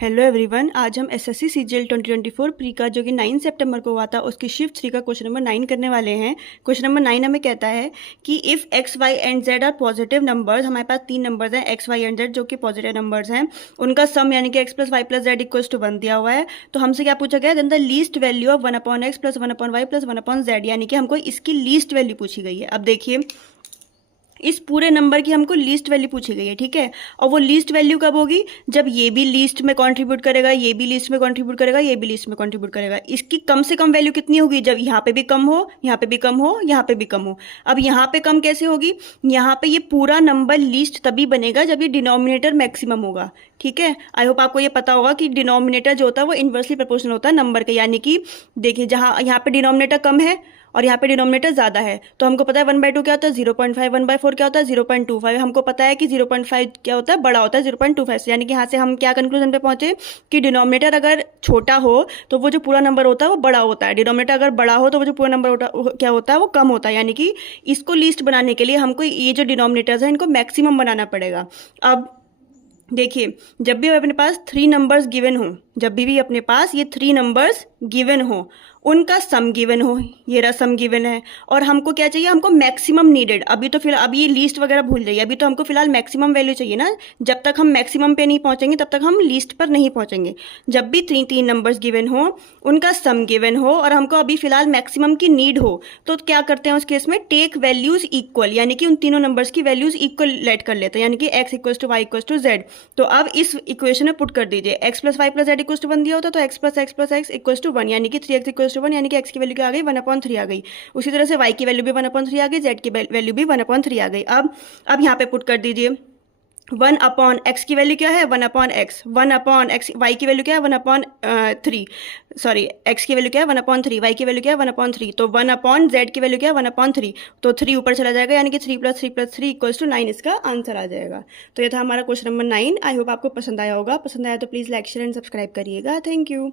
Hello everyone, आज हम SSC CGL 2024 pre का जो कि 9 सितंबर को हुआ था उसकी शिफ्ट 3 का क्वेश्चन नंबर 9 करने वाले हैं। क्वेश्चन नंबर 9 हमें कहता है कि if x y and z are positive numbers, हमारे पास 3 नंबर्स हैं एक्स वाई एंड जेड जो कि पॉजिटिव नंबर्स हैं, उनका सम यानी कि x plus y plus z equals to 1 दिया हुआ है। तो हमसे क्या पूछा गया, then the least value of 1/x plus 1/y plus 1/z, यानी कि हमको इसकी लीस्ट वैल्यू पूछी गई है। अब देखिए, इस पूरे नंबर की हमको लीस्ट वैल्यू पूछी गई है, ठीक है। और वो लीस्ट वैल्यू कब होगी, जब ये भी लीस्ट में कंट्रीब्यूट करेगा, ये भी लीस्ट में कंट्रीब्यूट करेगा, ये भी लीस्ट में कंट्रीब्यूट करेगा। इसकी कम से कम वैल्यू कितनी होगी, जब यहाँ पे भी कम हो, यहाँ पे भी कम हो, यहाँ पे भी कम हो। अब यहाँ पे कम कैसे होगी, यहाँ पे ये पूरा नंबर लीस्ट तभी बनेगा जब ये डिनोमिनेटर मैक्सिमम होगा, ठीक है। आई होप आपको ये पता होगा कि डिनोमिनेटर जो होता है वो इन्वर्सली प्रोपोर्शनल होता है नंबर के, यानी कि देखिए जहाँ यहाँ पे डिनोमिनेटर कम है और यहाँ पे डिनोमिनेटर ज़्यादा है, तो हमको पता है 1/2 क्या होता है 0.5, 1/4 क्या होता है 0.25। हमको पता है कि 0.5 क्या होता है, बड़ा होता है 0.25 से, यानी कि यहाँ से हम क्या कंक्लूजन पे पहुंचे कि डिनोमिनेटर अगर छोटा हो तो वो जो पूरा नंबर होता है वो बड़ा होता है, डिनोमिनेटर अगर बड़ा हो तो वो जो पूरा नंबर क्या होता है वो कम होता है। यानी कि इसको लीस्ट बनाने के लिए हमको ये जो डिनोमिनेटर्स हैं इनको मैक्सिमम बनाना पड़ेगा। अब देखिए, जब भी अपने पास 3 नंबर्स गिवन हो, जब भी अपने पास ये 3 नंबर्स गिवन हो, उनका सम गिवन हो, ये रहा सम गिवन है, और हमको क्या चाहिए, हमको मैक्सिमम नीडेड। अभी तो फिलहाल अभी ये लीस्ट वगैरह भूल जाइए, अभी तो हमको फिलहाल मैक्सिमम वैल्यू चाहिए ना। जब तक हम मैक्सिमम पे नहीं पहुंचेंगे तब तक हम लीस्ट पर नहीं पहुंचेंगे। जब भी 3 नंबर्स गिवन हो, उनका सम गिवन हो और हमको अभी फिलहाल मैक्सिमम की नीड हो, तो क्या करते हैं उस केस में, टेक वैल्यूज इक्वल, यानी कि उन तीनों नंबर्स की वैल्यूज इक्वल लेट कर लेते हैं, यानी कि x equals to y equals to z. तो अब इस इक्वेशन में पुट कर दीजिए, x plus y plus z equals to 1 दिया होता तो x plus x equals to 1, यानी कि 3x इक्वल्स टू 1, यानी कि x की वैल्यू क्या आ गई 1/3 आ गई। उसी तरह से y की वैल्यू भी 1/3 आ गई, z की वैल्यू भी 1/3 आ गई। अब यहाँ पे पुट कर दीजिए 1/x की वैल्यू क्या है 1/x, 1/x y की वैल्यू क्या है 1/3, सॉरी x की वैल्यू क्या है 1/3, y की वैल्यू क्या है 1/3, तो 1/z की वैल्यू क्या है 1/3, तो 3 ऊपर चला जाएगा, यानी कि 3 + 3 + 3 = 9 इसका आंसर आ जाएगा। तो ये था हमारा क्वेश्चन नंबर 9। आई होप आपको पसंद आया होगा, पसंद आया तो please like share and subscribe करिएगा। Thank you.